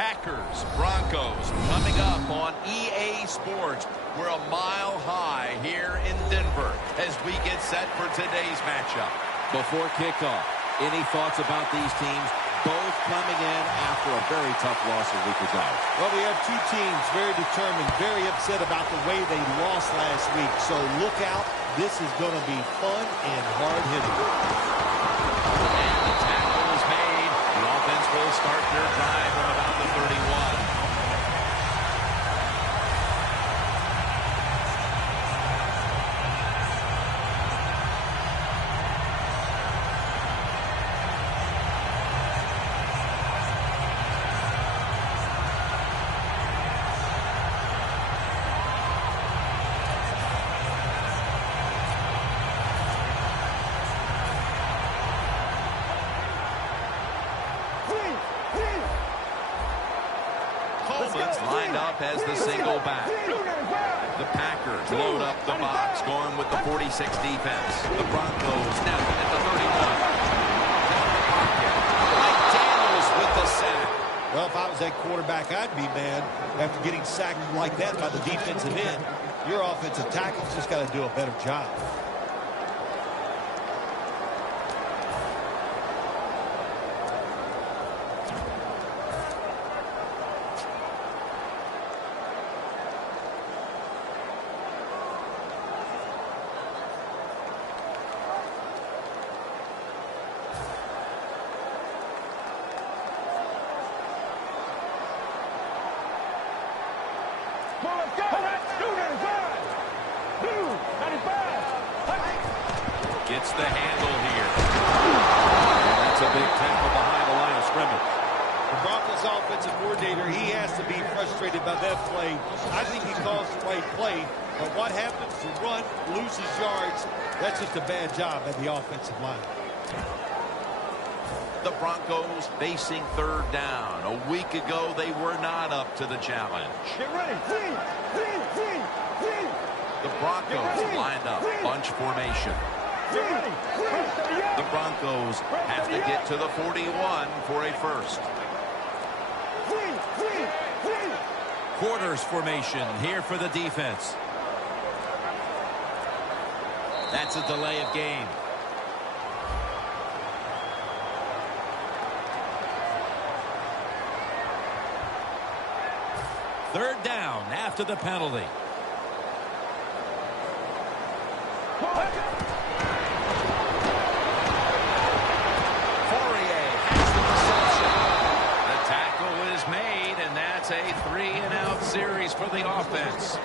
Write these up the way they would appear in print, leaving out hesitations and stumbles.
Packers, Broncos, coming up on EA Sports. We're a mile high here in Denver as we get set for today's matchup. Before kickoff, any thoughts about these teams? Both coming in after a very tough loss a week ago. Well, we have two teams very determined, very upset about the way they lost last week. So look out. This is going to be fun and hard-hitting. And the tackle is made. The offense will start their drive from about the 31. Lined up as the single back. The Packers load up the box, going with the 46 defense. The Broncos now at the 31. Mike Daniels with the sack. Well, if I was that quarterback, I'd be mad after getting sacked like that by the defensive end. Your offensive tackle's just got to do a better job. Gets the handle here. And that's a big tackle behind the line of scrimmage. The Broncos offensive coordinator, he has to be frustrated by that play. I think he calls the right play, but what happens to run, loses yards, that's just a bad job at the offensive line. The Broncos facing third down. A week ago, they were not up to the challenge. Get ready. The Broncos lined up, bunch formation. The Broncos have to get to the 41 for a first. Quarters formation here for the defense. That's a delay of game. Third down after the penalty. A 3-and-out series for the offense.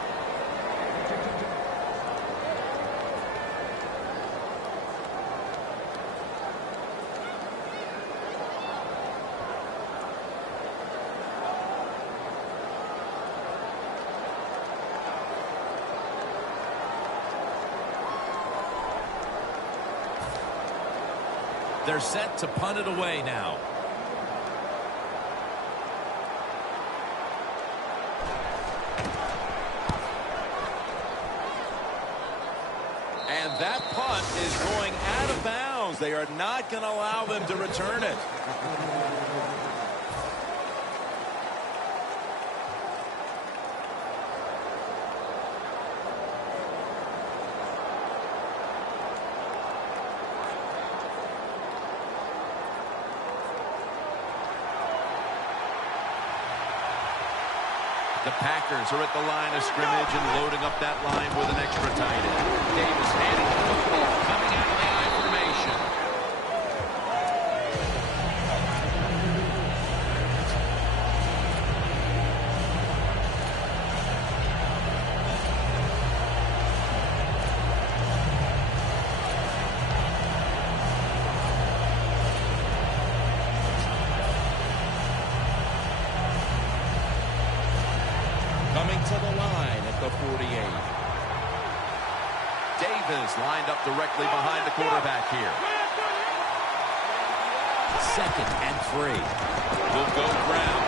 They're set to punt it away now. And that punt is going out of bounds. They are not going to allow them to return it. The Packers are at the line of scrimmage and loading up that line with an extra tight end. Davis handing the football, coming out of the I formation. Coming to the line at the 48. Davis lined up directly behind the quarterback here. 2nd and 3. Will go ground.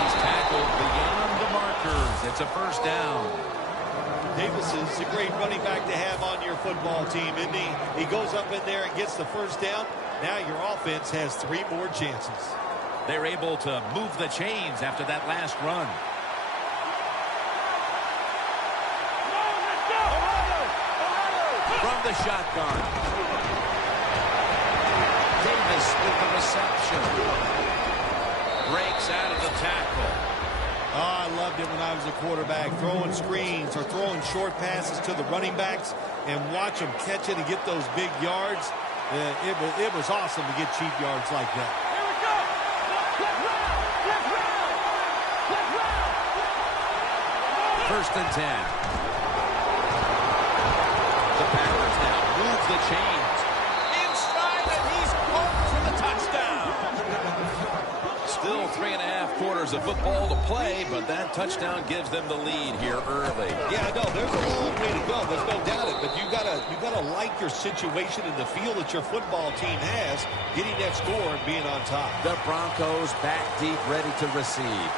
He's tackled beyond the markers. It's a first down. Davis is a great running back to have on your football team, isn't he? He goes up in there and gets the first down. Now your offense has 3 more chances. They're able to move the chains after that last run. From the shotgun. Davis with the reception. Breaks out of the tackle. Oh, I loved it when I was a quarterback, throwing screens or throwing short passes to the running backs and watch them catch it and get those big yards. It was awesome to get cheap yards like that. Here we go. Left round. Left round. First and 10. The Packers now move the chains. Inside, and he's caught for the touchdown. Still 3.5 quarters of football to play, but that touchdown gives them the lead here early. Yeah, I know. There's a long way to go. There's no doubt it. But you gotta like your situation and the feel that your football team has, getting that score and being on top. The Broncos back deep, ready to receive.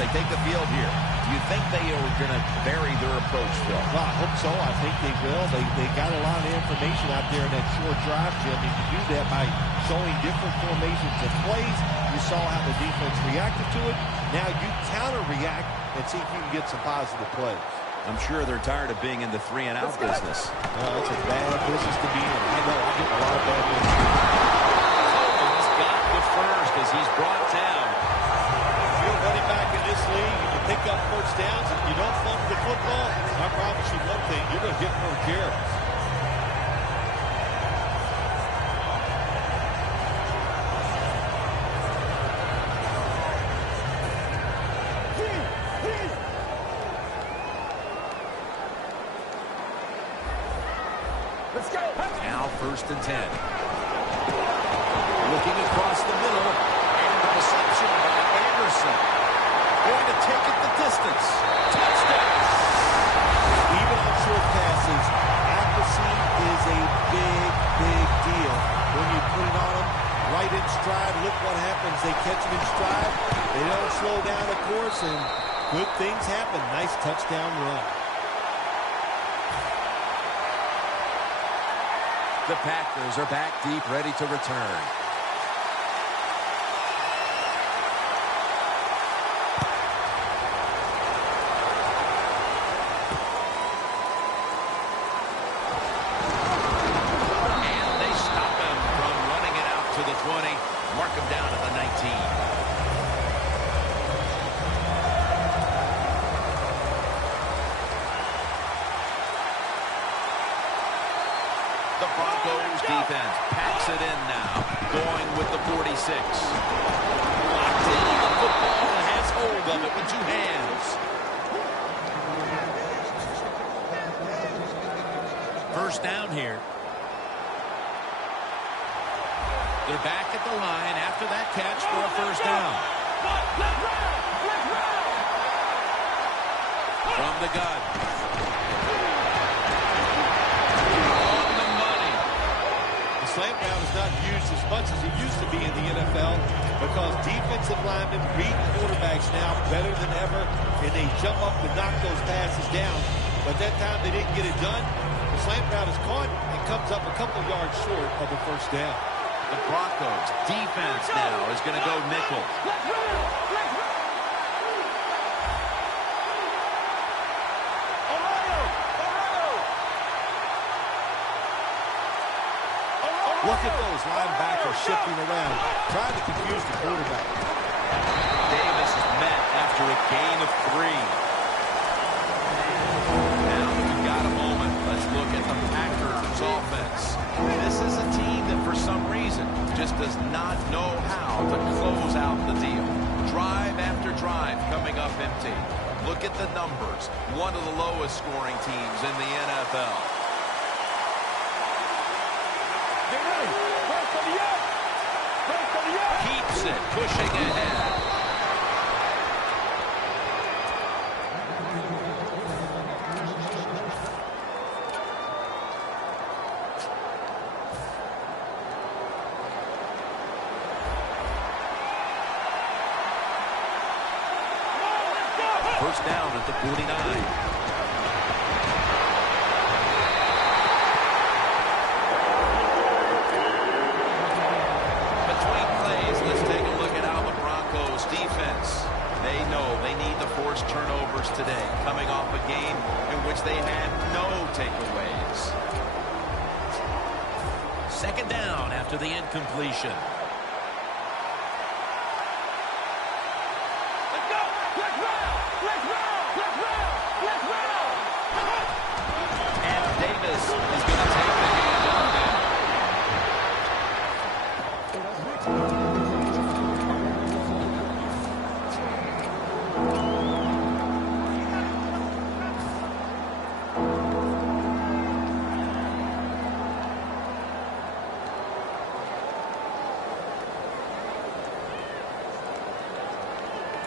They take the field here. Do you think they are going to vary their approach, Phil? Well, I hope so. I think they will. They got a lot of information out there in that short drive, Jim. And you do that by showing different formations and plays. You saw how the defense reacted to it. Now you counter-react and see if you can get some positive plays. I'm sure they're tired of being in the 3-and-out business. It's a bad business to be in. I know. I get a lot of bad business. He's got the first as he's brought down. You're running back in this league, and you pick up first downs, and you don't fumble the football, I promise you one thing, you're going to get more carries. Let's go. Now first and 10. Looking across the middle, and the reception by Anderson. Going to take it the distance. Touchdown. Even on short passes, accuracy is a big, big deal. When you put it on them right in stride, look what happens. They catch it in stride. They don't slow down, of course, and good things happen. Nice touchdown run. The Packers are back deep, ready to return. Mark him down at the 19. The Broncos defense packs it in now, going with the 46. Locked in the football and has hold of it with two hands. First down here. They're back at the line after that catch for a first down. From the gun. On the money. The slant route is not used as much as it used to be in the NFL because defensive linemen read quarterbacks now better than ever, and they jump up to knock those passes down. But that time they didn't get it done. The slant route is caught and comes up a couple yards short of the first down. The Broncos defense now is going to go nickel. Look at those linebackers shifting around, trying to confuse the quarterback. Davis is met after a gain of 3. Now that we've got a moment, let's look at the Packers offense. This is a team that for some reason just does not know how to close out the deal. Drive after drive coming up empty. Look at the numbers. One of the lowest scoring teams in the NFL. Get ready. First to the up. First to the up. Keeps it pushing ahead. First down at the 49. They know they need the forced turnovers today, coming off a game in which they had no takeaways. Second down after the incompletion. Let's go! Let's roll! Let's roll! Let's roll! Let's roll! And Davis is going to take the handoff now.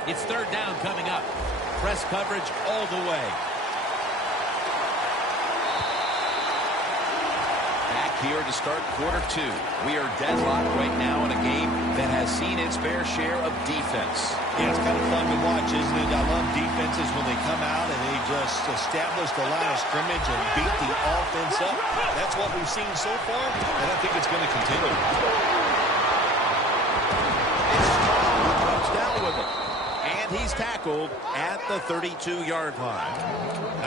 It's third down coming up. Press coverage all the way. Back here to start quarter two. We are deadlocked right now in a game that has seen its fair share of defense. Yeah, it's kind of fun to watch, isn't it? I love defenses when they come out and they just establish the line of scrimmage and beat the offense up. That's what we've seen so far, and I think it's going to continue. Comes down with it. And he's tackled at the 32-yard line.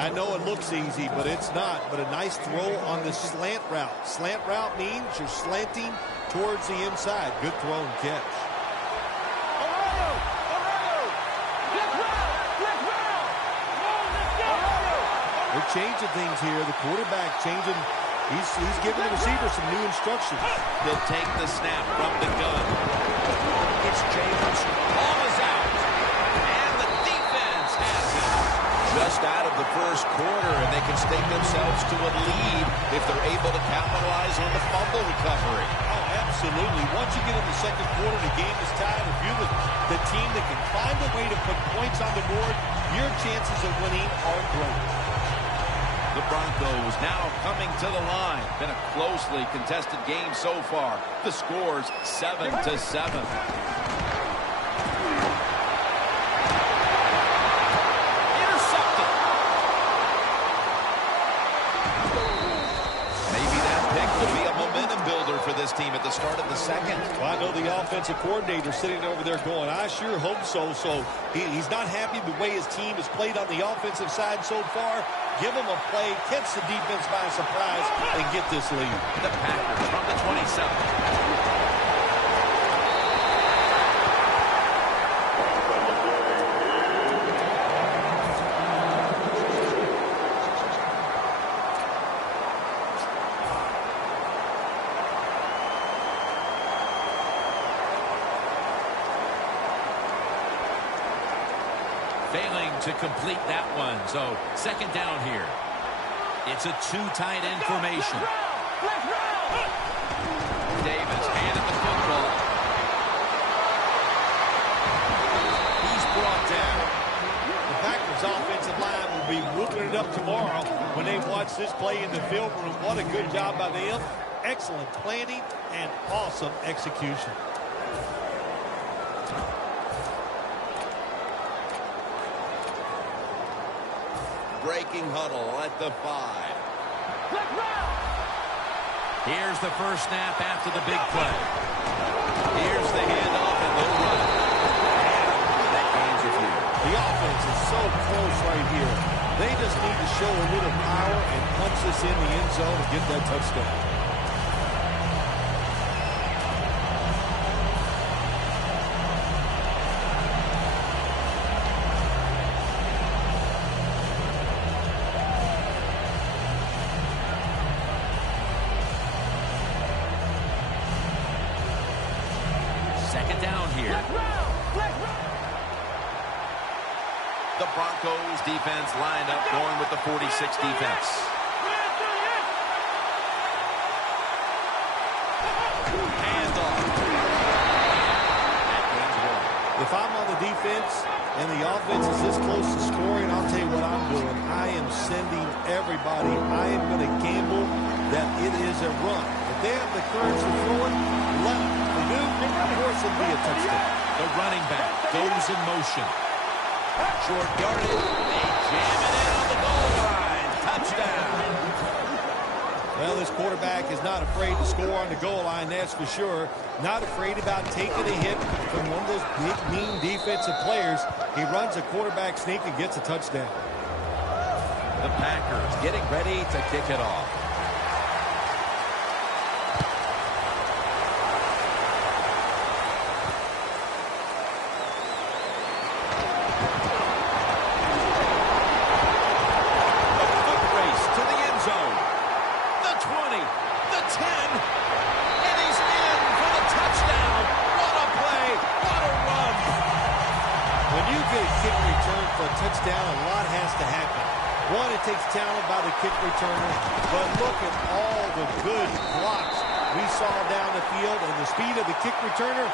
I know it looks easy, but it's not. But a nice throw on the slant route. Slant route means you're slanting towards the inside. Good throw and catch. They're changing things here. The quarterback changing. He's giving the receiver some new instructions. They'll take the snap from the gun. It's James. Ball is out. Just out of the first quarter, and they can stake themselves to a lead if they're able to capitalize on the fumble recovery. Oh, absolutely. Once you get in the second quarter, the game is tied. If you're the team that can find a way to put points on the board, your chances of winning are great. The Broncos now coming to the line. Been a closely contested game so far. The score's 7-7. For this team at the start of the second. Well, I know the offensive coordinator sitting over there going, I sure hope so. So he's not happy the way his team has played on the offensive side so far. Give him a play, catch the defense by surprise, and get this lead. The Packers from the 27. Failing to complete that one. So second down here. It's a two tight end formation. Davis handed the football. He's brought down. The Packers offensive line will be whooping it up tomorrow when they watch this play in the film room. What a good job by them. Excellent planning and awesome execution. Breaking huddle at the 5. Here's the first snap after the big play. Here's the handoff and the run. And that gains a few. The offense is so close right here. They just need to show a little power and punch this in the end zone and get that touchdown. Second down here. The Broncos defense lined up going with the 46 defense. Handoff. If I'm on the defense and the offense is this close to scoring, I'll tell you what I'm doing. I am sending everybody. I am going to gamble that it is a run. If they have the courage to throw it, let them. Of course, it'll be a touchdown. The running back goes in motion. Short yardage. They jam it in on the goal line. Touchdown. Well, this quarterback is not afraid to score on the goal line, that's for sure. Not afraid about taking a hit from one of those big, mean defensive players. He runs a quarterback sneak and gets a touchdown. The Packers getting ready to kick it off. Talent by the kick returner, but look at all the good blocks we saw down the field and the speed of the kick returner.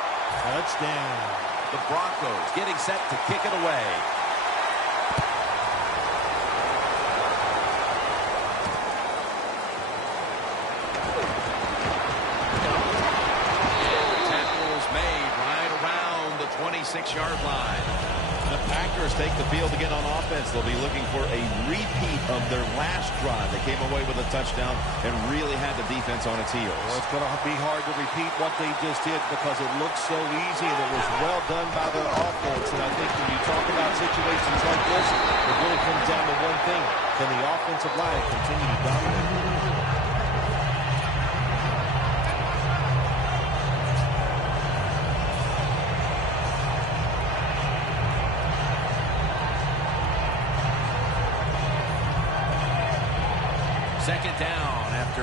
Touchdown. The Broncos getting set to kick it away. And tackles made right around the 26-yard line. The Packers take the field again on offense. They'll be looking for a repeat of their last drive. They came away with a touchdown and really had the defense on its heels. Well, it's going to be hard to repeat what they just did because it looks so easy and it was well done by their offense. And I think when you talk about situations like this, it really comes down to one thing. Can the offensive line continue to dominate? Second down after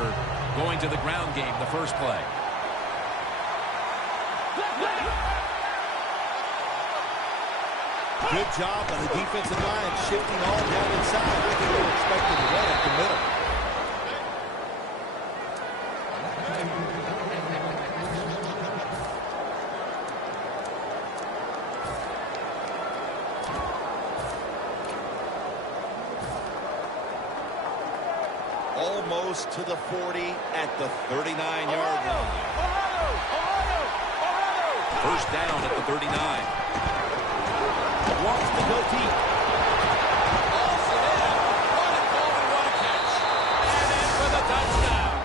going to the ground game the first play. Good job on the defensive line shifting all down inside. They were expecting to run up the middle. Almost to the 40 at the 39-yard line. First down at the 39. Wants to go deep. Balls it in. What a goal and what a catch. And in for the touchdown.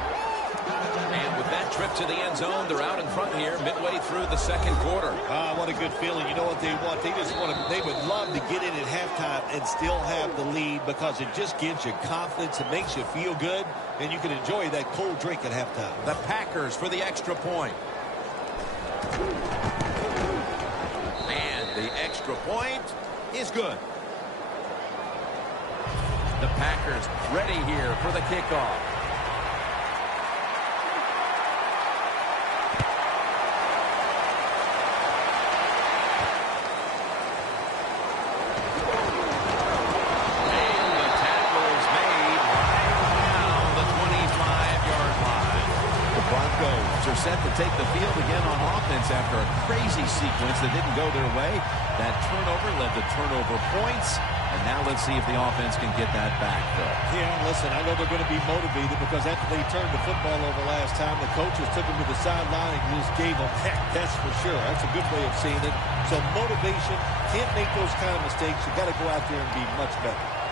And with that trip to the end zone, they're out in front here midway through the second quarter. What a good feeling. You know what they want? They just want to, they would love to get in at halftime and still have the lead because it just gives you confidence. It makes you feel good, and you can enjoy that cold drink at halftime. The Packers for the extra point. And the extra point is good. The Packers ready here for the kickoff. Set to take the field again on offense after a crazy sequence that didn't go their way. That turnover led to turnover points. And now let's see if the offense can get that back, Phil. Yeah, listen, I know they're going to be motivated because after they turned the football over last time, the coaches took them to the sideline and just gave them heck, that's for sure. That's a good way of seeing it. So motivation, can't make those kind of mistakes. You got to go out there and be much better.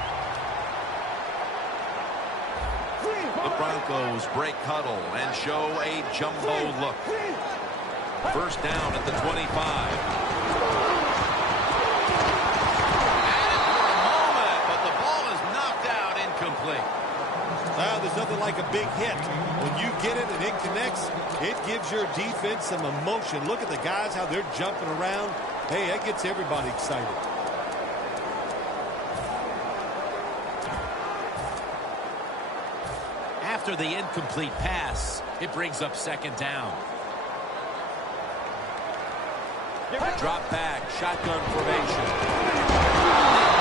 The Broncos break huddle and show a jumbo look. First down at the 25. And for a moment, but the ball is knocked out incomplete. There's nothing like a big hit. When you get it and it connects, it gives your defense some emotion. Look at the guys, how they're jumping around. Hey, that gets everybody excited. After the incomplete pass, it brings up second down. Drop back, shotgun formation.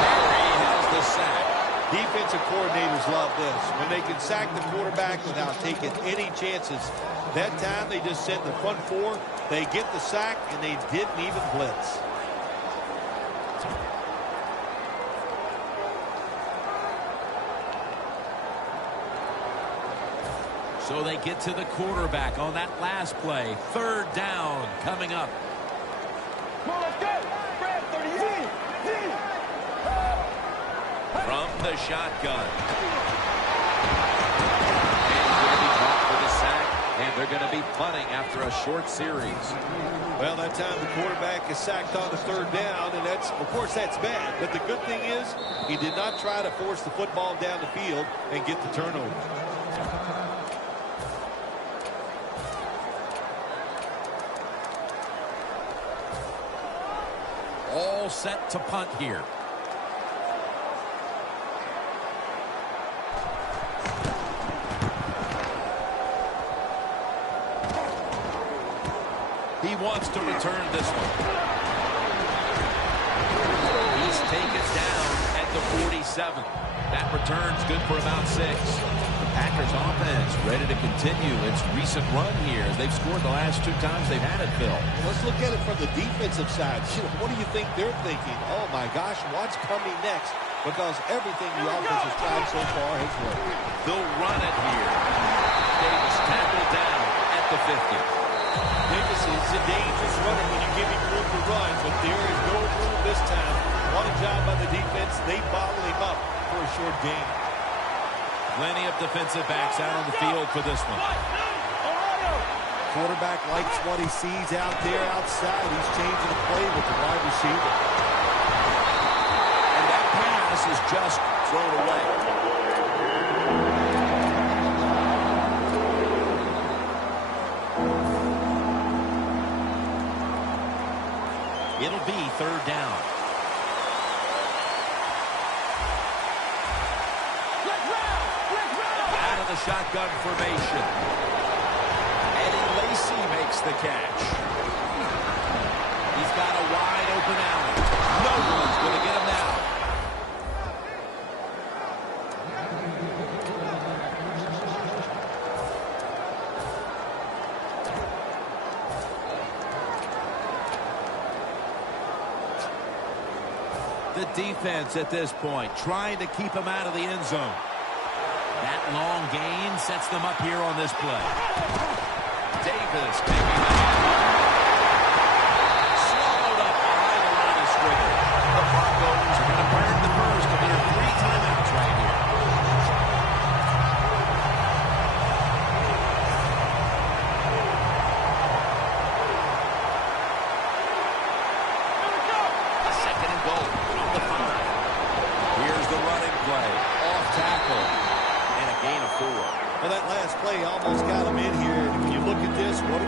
Perry has the sack. Defensive coordinators love this. When they can sack the quarterback without taking any chances. That time they just sent the front four. They get the sack, and they didn't even blitz. So they get to the quarterback on that last play. Third down coming up. Come on, let's go. Brad, 30. the shotgun. And he's going to be caught for the sack, and they're going to be punting after a short series. Well, that time the quarterback is sacked on the third down, and that's, of course, that's bad. But the good thing is he did not try to force the football down the field and get the turnover. All set to punt here. He wants to return this one. He's taken down at the 47. That return's good for about 6. The Packers offense ready to continue its recent run here. They've scored the last 2 times they've had it, Phil. Let's look at it from the defensive side. What do you think they're thinking? Oh, my gosh, what's coming next? Because everything the offense has tried so far has worked. They'll run it here. Davis tackled down at the 50. Davis is a dangerous runner when you give him room to run, but there is no room this time. What a job by the defense. They bottle him up for a short gain. Plenty of defensive backs out on the field for this one. Quarterback likes what he sees out there outside. He's changing the play with the wide receiver. And that pass is just thrown away. It'll be third down. Out of the shotgun formation. Eddie Lacy makes the catch. He's got a wide open alley. No one's going to get him now. The defense at this point trying to keep him out of the end zone. That long gain sets them up here on this play. Davis taking the handoff. Swallowed up behind the line of scrimmage. The Broncos are going to burn the first of their 3 timeouts right here. A second and goal from the 5. Here's the running play. Off tackle. And a gain of 4. Well, that last play almost got him in here. And when you look at this, what do?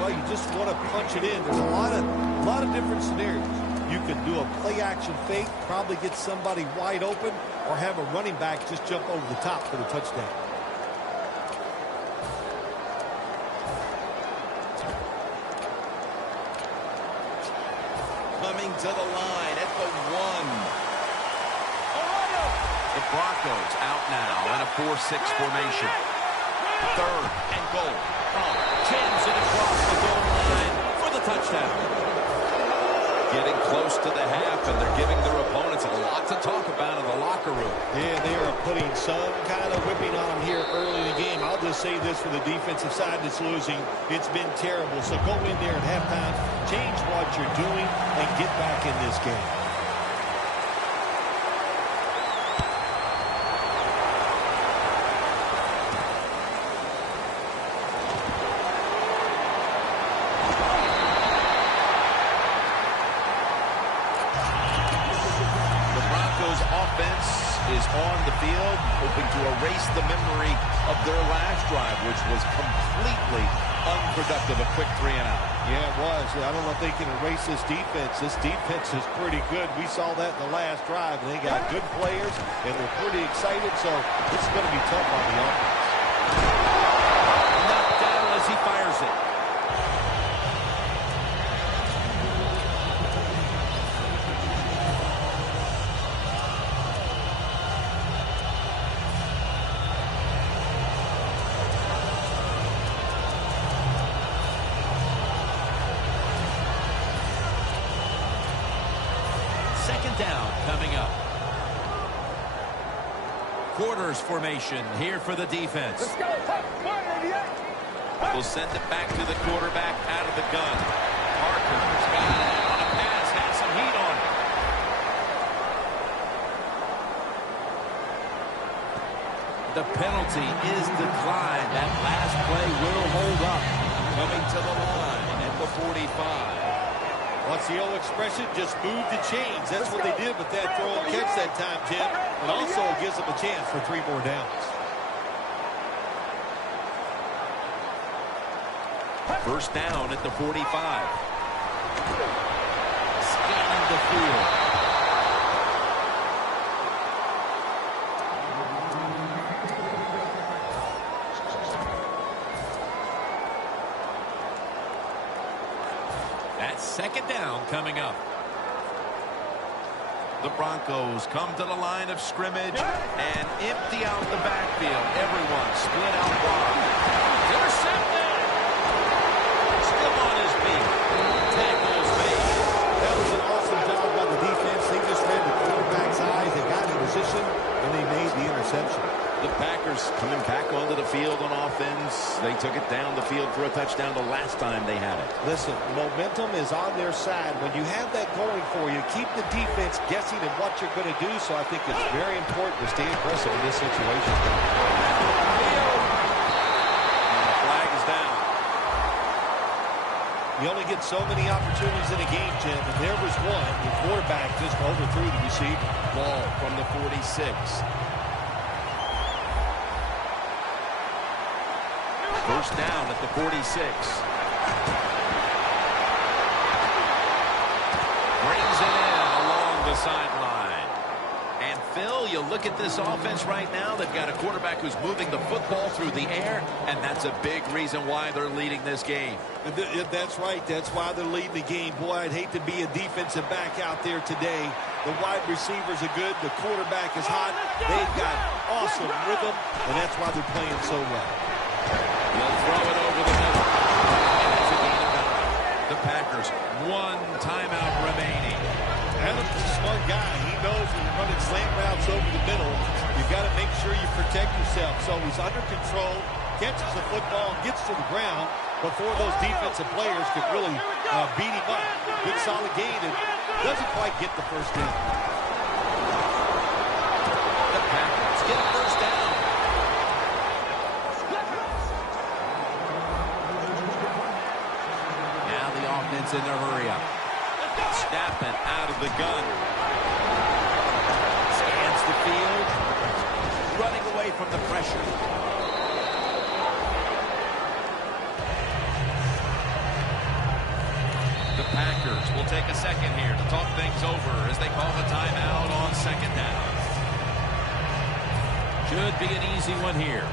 Well, you just want to punch it in. There's a lot of different scenarios. You can do a play-action fake, probably get somebody wide open, or have a running back just jump over the top for the touchdown. Coming to the line at the 1. The Broncos out now in a 4-6 formation. Third and goal. Jams it across the goal line for the touchdown. Getting close to the half, and they're giving their opponents a lot to talk about in the locker room. Yeah, they are putting some kind of whipping on them here early in the game. I'll just say this for the defensive side that's losing. It's been terrible. So go in there at halftime, change what you're doing, and get back in this game. Is on the field, hoping to erase the memory of their last drive, which was completely unproductive. A quick 3 and out. Yeah, it was. I don't know if they can erase this defense. This defense is pretty good. We saw that in the last drive. They got good players, and they're pretty excited, so this is going to be tough on the offense. Knocked down as he fires it. Second down coming up. Quarters formation here for the defense. Let's go. We'll send it back to the quarterback out of the gun. Parker's got it on a pass, has some heat on it. The penalty is declined. That last play will hold up. Coming to the line at the 45. What's the old expression? Just move the chains. That's what they did with that throw and catch that time, Jim. And also gives them a chance for 3 more downs. First down at the 45. Scanning the field. That's second down coming up. The Broncos come to the line of scrimmage and empty out the backfield. Everyone split out wide. Intercepted. Still on his feet. Tackles made. That was an awesome job by the defense. They just read the quarterback's eyes. They got in position, and they made the interception. The Packers coming back onto the field on offense. They took it down the field for a touchdown the last time they had it. Listen, momentum is on their side. When you have that going for you, keep the defense guessing at what you're going to do. So I think it's very important to stay aggressive in this situation. And the flag is down. You only get so many opportunities in a game, Jim, and there was one. The quarterback just overthrew the receiver. Ball from the 46. First down at the 46. Brings it in along the sideline. And Phil, you look at this offense right now. They've got a quarterback who's moving the football through the air, and that's a big reason why they're leading this game. That's right. That's why they're leading the game. Boy, I'd hate to be a defensive back out there today. The wide receivers are good. The quarterback is hot. They've got awesome rhythm, and that's why they're playing so well. He'll throw it over the middle. And it's a gain of 9. The Packers, 1 timeout remaining. Adams is a smart guy. He knows when you're running slant routes over the middle, you've got to make sure you protect yourself. So he's under control, catches the football, gets to the ground before those defensive players could really beat him up. Good solid gain and doesn't quite get the first down. The Packers get a first down. Offense in their hurry up. Snapping out of the gun. Scans the field. Running away from the pressure. The Packers will take a second here to talk things over as they call a timeout on second down. Should be an easy one here.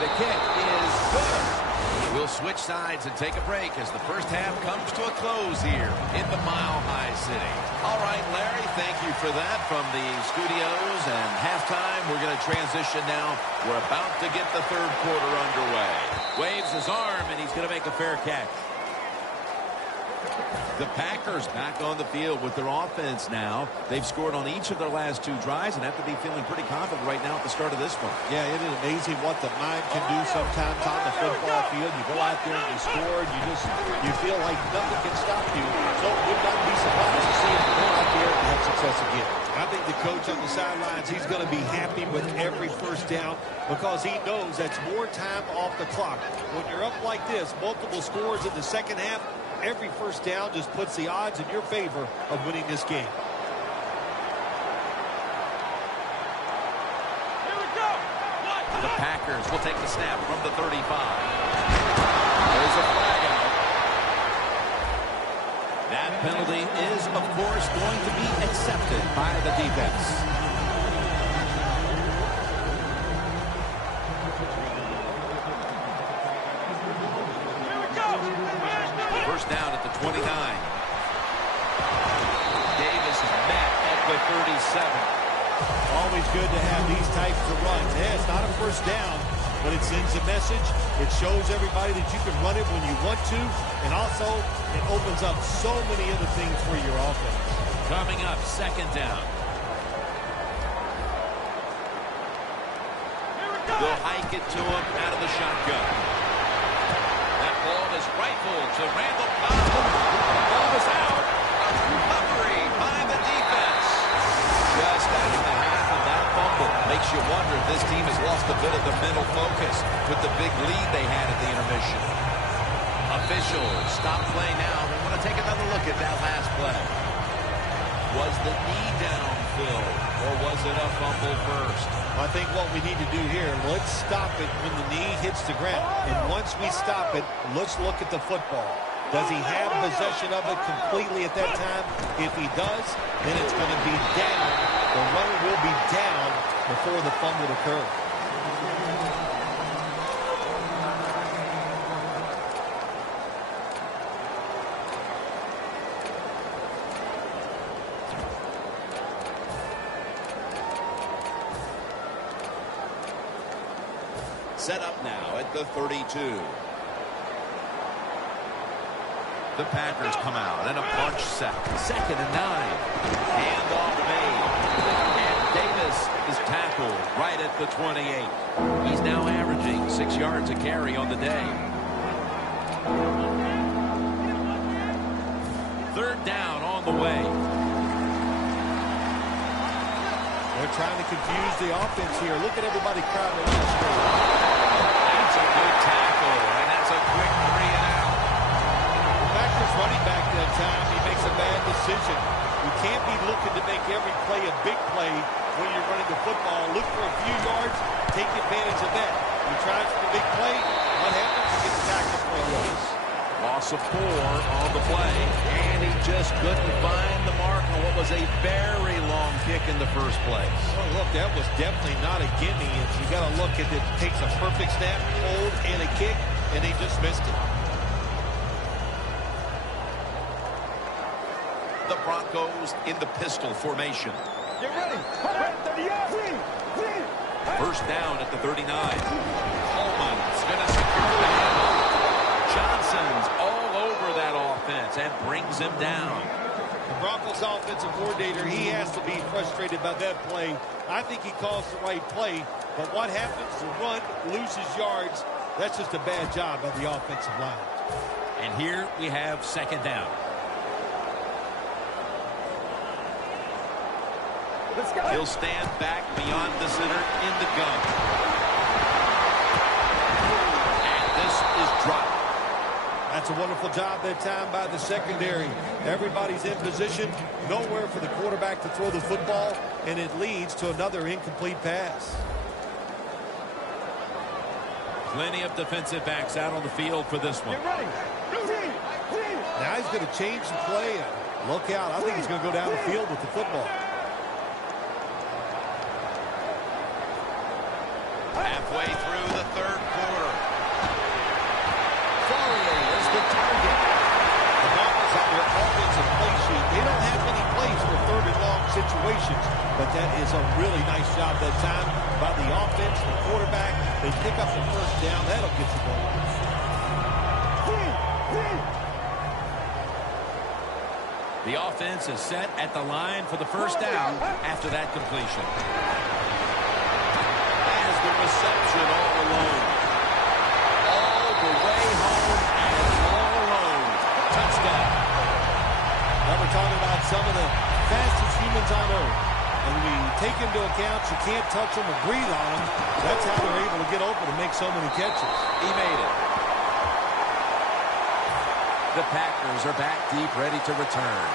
The kick is good. We'll switch sides and take a break as the first half comes to a close here in the Mile High City. All right, Larry, thank you for that from the studios. And halftime, we're going to transition now. We're about to get the third quarter underway. Waves his arm, and he's going to make a fair catch. The Packers back on the field with their offense now. They've scored on each of their last 2 drives and have to be feeling pretty confident right now at the start of this one. Yeah, it is amazing what the mind can do sometimes on the football field. You go out there and you score, and you feel like nothing can stop you. So would not be surprised to see him go out there and have success again. I think the coach on the sidelines, he's going to be happy with every first down because he knows that's more time off the clock. When you're up like this, multiple scores in the second half, every first down just puts the odds in your favor of winning this game. The Packers will take the snap from the 35. There's a flag out. That penalty is, of course, going to be accepted by the defense. First down at the 29. Davis is met at the 37. Always good to have these types of runs. Yeah, it's not a first down, but it sends a message. It shows everybody that you can run it when you want to, and also it opens up so many other things for your offense. Coming up, second down. They'll hike it to him out of the shotgun. That ball is rifled to Randall Cobb. The ball is out. A recovery by the defense. with the big lead they had at the intermission. Officials stop play now. They want to take another look at that last play. Was the knee down, Phil, or was it a fumble first? I think what we need to do here, let's stop it when the knee hits the ground. And once we stop it, let's look at the football. Does he have possession of it completely at that time? If he does, then it's going to be down. The runner will be down before the fumble occurs. Set up now at the 32. The Packers come out and a bunch set. 2nd and 9. Handoff made. And Davis is tackled right at the 28. He's now averaging 6 yards a carry on the day. 3rd down on the way. They're trying to confuse the offense here. Look at everybody crowding around the screen. That's a good tackle, and that's a quick 3 and out. Packers running back that time, he makes a bad decision. You can't be looking to make every play a big play when you're running the football. Look for a few yards, take advantage of that. You try for the big play, what happens? You get the tackle for a loss. Loss of 4 on the play, and he just couldn't find the mark on what was a very long kick in the first place. Oh, look, that was definitely not a gimme. You got to look at it. It takes a perfect snap, hold, and a kick, and he just missed it. The Broncos in the pistol formation. Get ready. 30 First down at the 39. Coleman's going to secure the handle. Johnson's all over that offense and brings him down. The Broncos offensive coordinator, he has to be frustrated by that play. I think he calls the right play, but what happens? The run loses yards. That's just a bad job by the offensive line. And here we have 2nd down. Let's go. He'll stand back beyond the center in the gun. And this is dropped. That's a wonderful job that time by the secondary. Everybody's in position, nowhere for the quarterback to throw the football, and it leads to another incomplete pass. Plenty of defensive backs out on the field for this one. Get ready. Now he's going to change the play. And look out. I think he's going to go down the field with the football. Halfway through the 3rd quarter. Fourier is the target. The Broncos on their offensive play sheet, they don't have many plays for 3rd and long situations, but that is a really nice job that time by the offense, the quarterback. They pick up the 1st down. That'll get you going. The offense is set at the line for the 1st down after that completion. Has the reception all alone. All the way home and all alone. Touchdown. Now we're talking about some of the fastest humans on earth. And when you take into account you can't touch them or breathe on them, that's how they're able to get open and make so many catches. He made it. The Packers are back deep, ready to return.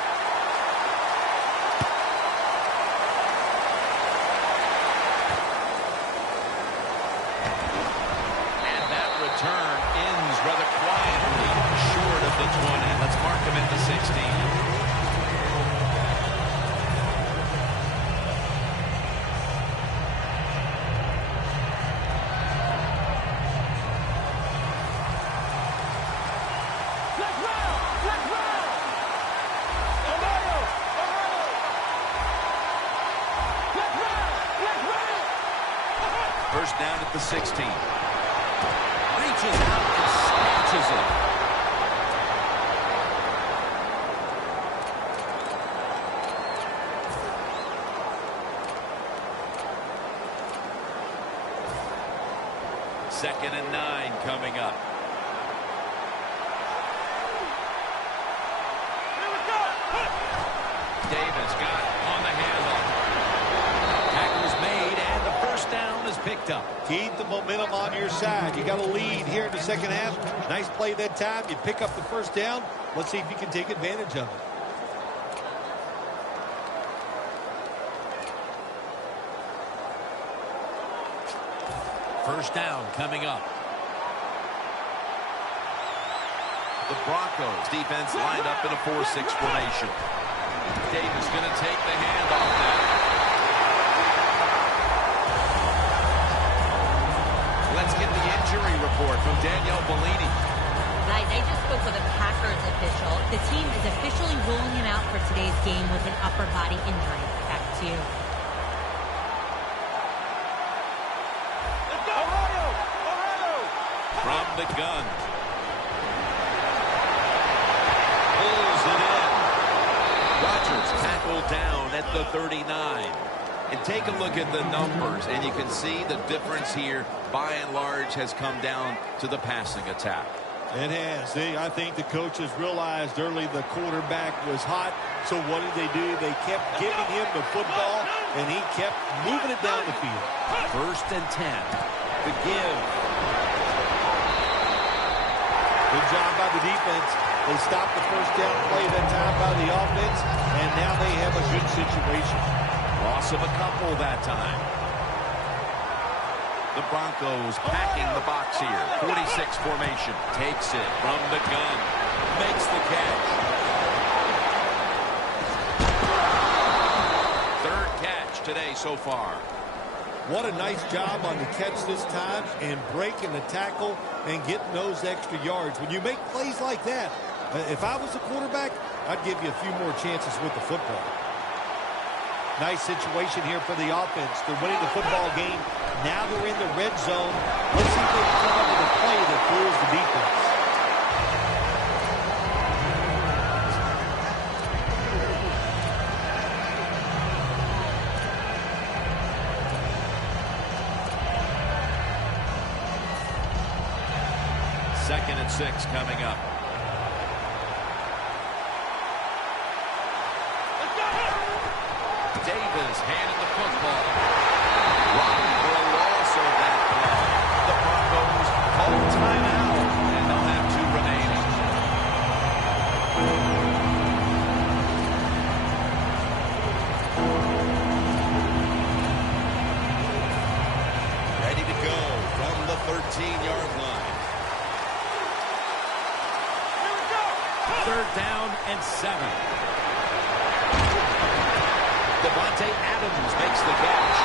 And that return ends rather quietly short of the 20. Let's mark him at the 16. First down at the 16. Reaches out and snatches it. Second and 9 coming up. Davis got it on the handoff. Tackles made, and the first down is picked up. Keep the momentum on your side. You got a lead here in the second half. Nice play that time. You pick up the first down. Let's see if you can take advantage of it. First down coming up. The Broncos defense lined up in a 4-6 formation. Davis going to take the handoff now. Let's get the injury report from Danielle Bellini. Guys, I just spoke with a Packers official. The team is officially ruling him out for today's game with an upper body injury. Back to you. From the gun. Pulls it in. Rodgers tackled down at the 39. And take a look at the numbers, and you can see the difference here, by and large, has come down to the passing attack. It has. I think the coaches realized early the quarterback was hot. So what did they do? They kept giving him the football, and he kept moving it down the field. First and 10. The give. Good job by the defense. They stopped the first down play that time by the offense, and now they have a good situation. Loss of a couple that time. The Broncos packing the box here. 46 formation. Takes it from the gun. Makes the catch. Third catch today so far. What a nice job on the catch this time and breaking the tackle and getting those extra yards. When you make plays like that, if I was a quarterback, I'd give you a few more chances with the football. Nice situation here for the offense. They're winning the football game. Now they're in the red zone. Let's see if they can come up with a play that fools the defense. Second and 6 coming up. Davis handing the football. Robbie for a loss on that play. The Broncos call timeout, and they'll have 2 remaining. Ready to go from the 13-yard line. Third down and 7. Devontae Adams makes the catch.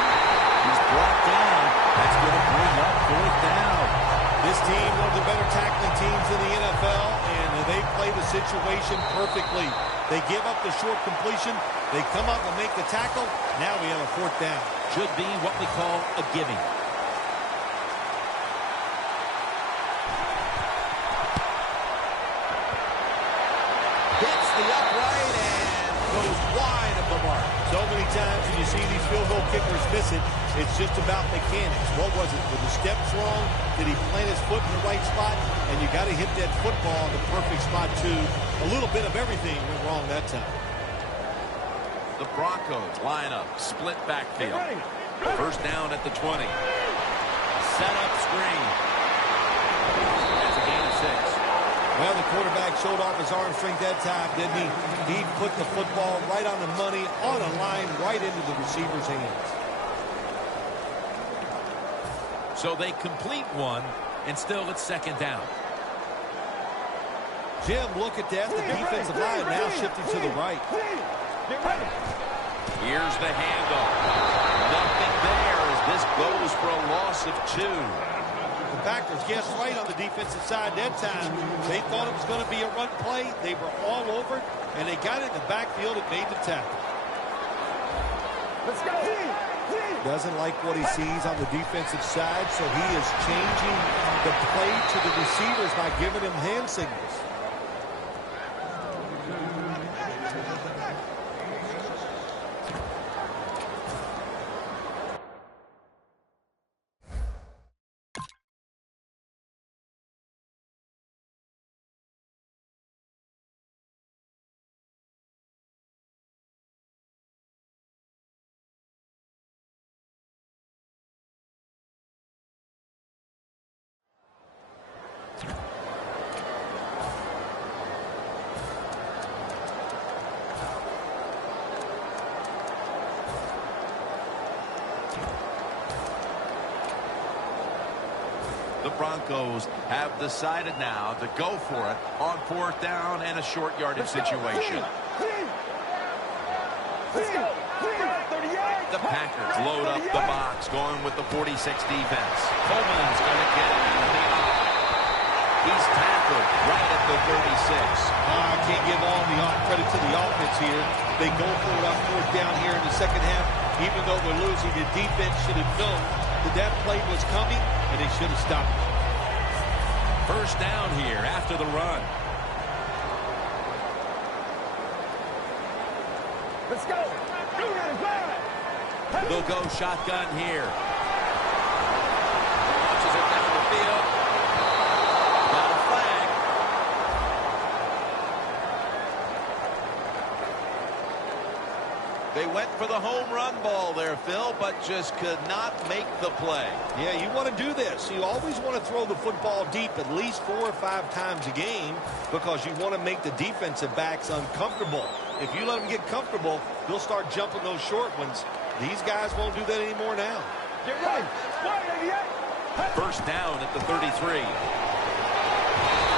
He's brought down. That's going to bring up 4th down. This team, one of the better tackling teams in the NFL, and they play the situation perfectly. They give up the short completion. They come up and make the tackle. Now we have a 4th down. Should be what we call a gimme. Hits the upright and goes wide of the mark. So many times when you see these field goal kickers miss it, it's just about mechanics. What was it? Were the steps wrong? Did he plant his foot in the right spot? And you got to hit that football in the perfect spot, too. A little bit of everything went wrong that time. The Broncos line up, split backfield. First down at the 20. Set up screen. That's a gain of 6. Well, the quarterback showed off his arm strength that time, didn't he? He put the football right on the money, on a line, right into the receiver's hands. So they complete one, and still it's second down. Jim, look at that. The defensive line now shifting to the right. Here's the handoff. Nothing there as this goes for a loss of 2. The Packers guessed right on the defensive side that time. They thought it was going to be a run play. They were all over it, and they got it in the backfield and made the tackle. Let's go. Doesn't like what he sees on the defensive side, so he is changing the play to the receivers by giving him hand signals. Broncos have decided now to go for it on 4th down and a short yardage situation. The Packers load up the box, going with the 46 defense. Coleman's going to get it out of the eye. He's tackled right at the 36. I can't give all the credit to the offense here. They go for it on 4th down here in the second half. Even though they're losing, the defense should have known that play was coming, and they should have stopped it. 1st down here after the run. Let's go. They'll go shotgun here. Launches it down the field. Got a flag. They went for the home run ball there, Phil, but just could not make the play. Yeah, you want to do this. You always want to throw the football deep at least 4 or 5 times a game because you want to make the defensive backs uncomfortable. If you let them get comfortable, they'll start jumping those short ones. These guys won't do that anymore now. Get ready. 1st down at the 33.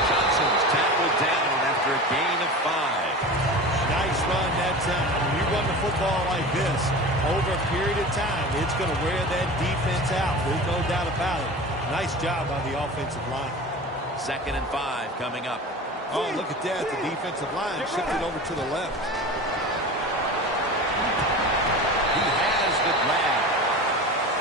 Johnson's tackled down after a gain of 5. Nice run that time. When you run the football like this over a period of time, it's going to wear that defense out. There's no doubt about it. Nice job by the offensive line. 2nd and 5 coming up. Oh, look at that. The defensive line shifted over to the left. He has the grab.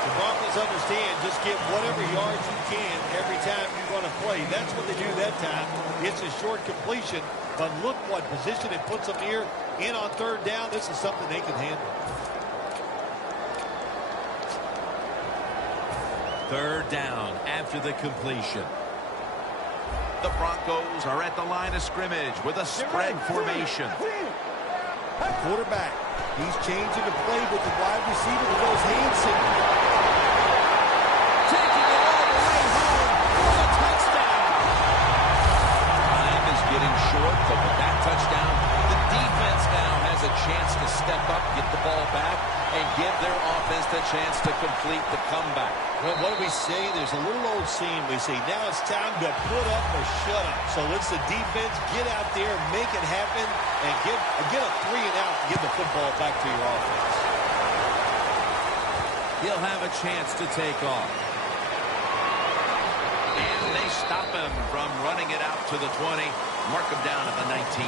The Broncos understand just get whatever yards you can every time you run a play. That's what they do that time. It's a short completion, but look what position it puts them here in on 3rd down. This is something they can handle. 3rd down after the completion. The Broncos are at the line of scrimmage with a spread formation. Quarterback, he's changing the play with the wide receiver with those hand signals. Taking it all the way home for the touchdown. Time is getting short, but with that touchdown, the defense now has a chance to step up, get the ball back, and give their offense the chance to complete the comeback. Well, what do we say? There's a little old saying. We say, now it's time to put up or shut up. So let's the defense get out there, make it happen, and get a 3 and out and give the football back to your offense. He'll have a chance to take off. And they stop him from running it out to the 20. Mark him down at the 19.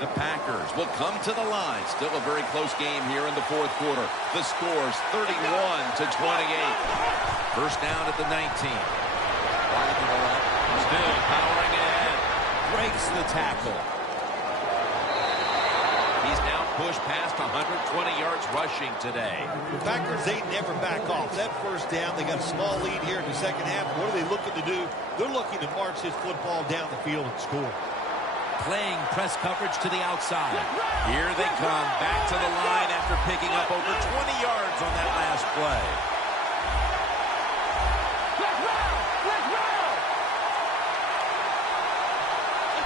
The Packers will come to the line. Still a very close game here in the 4th quarter. The score's 31-28. 1st down at the 19. Still powering ahead. Breaks the tackle. He's now pushed past 120 yards rushing today. The Packers, they never back off. That 1st down, they got a small lead here in the 2nd half. What are they looking to do? They're looking to march this football down the field and score. Playing press coverage to the outside. Here they come back to the line after picking up over 20 yards on that last play.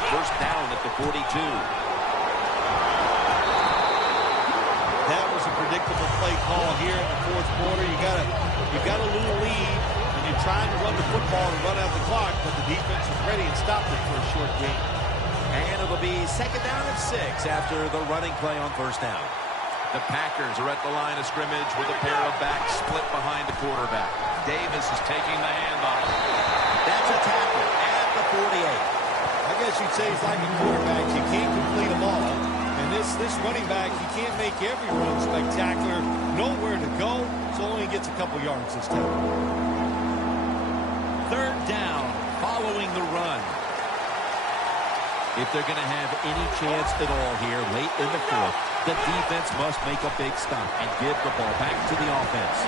First down at the 42. That was a predictable play call here in the 4th quarter. You got a little lead, and you're trying to run the football and run out the clock, but the defense is ready and stopped it for a short game. And it'll be 2nd down and 6 after the running play on 1st down. The Packers are at the line of scrimmage with a pair of backs split behind the quarterback. Davis is taking the handoff. That's a tackle at the 48. I guess you'd say he's like a quarterback. You can't complete them all. And this running back, he can't make every run spectacular. Nowhere to go, so only gets a couple yards this time. 3rd down following the run. If they're going to have any chance at all here late in the 4th, the defense must make a big stop and give the ball back to the offense.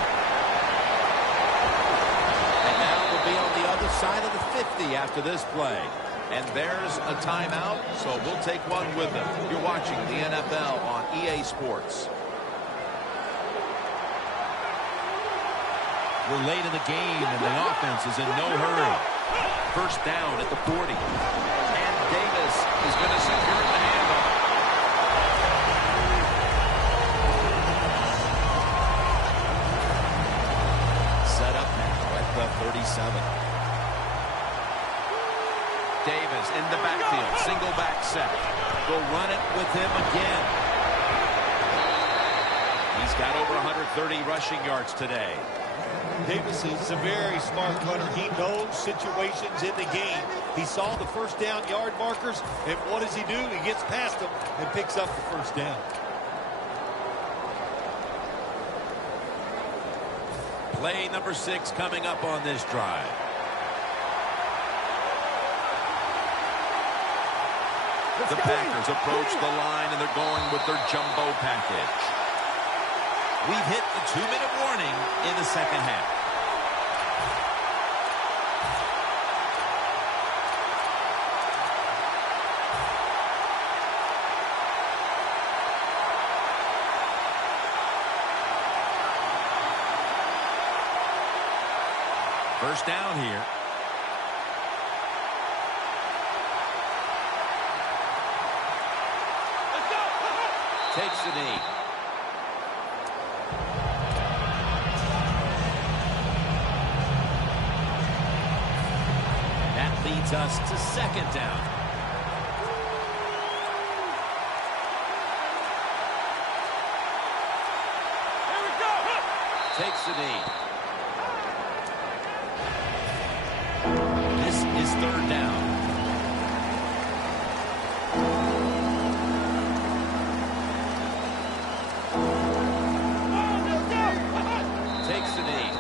And now we'll be on the other side of the 50 after this play. And there's a timeout, so we'll take one with them. You're watching the NFL on EA Sports. We're late in the game, and the offense is in no hurry. 1st down at the 40. Davis is going to secure the handoff. the 37. Davis in the backfield. Single back set. Go run it with him again. He's got over 130 rushing yards today. Davis is a very smart runner. He knows situations in the game. He saw the first down yard markers, and what does he do? He gets past them and picks up the first down. Play number 6 coming up on this drive. The Packers approach the line, and they're going with their jumbo package. We've hit the 2-minute warning in the second half. First down here. Takes the knee. That leads us to second down. Here we go. Takes the knee. This is third down. Takes the knee.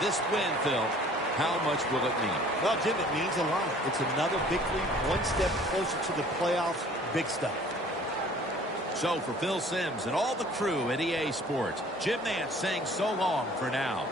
This win, Phil, how much will it mean? Well, Jim, it means a lot. It's another victory, one step closer to the playoffs. Big stuff. So for Phil Simms and all the crew at EA Sports, Jim Nance saying so long for now.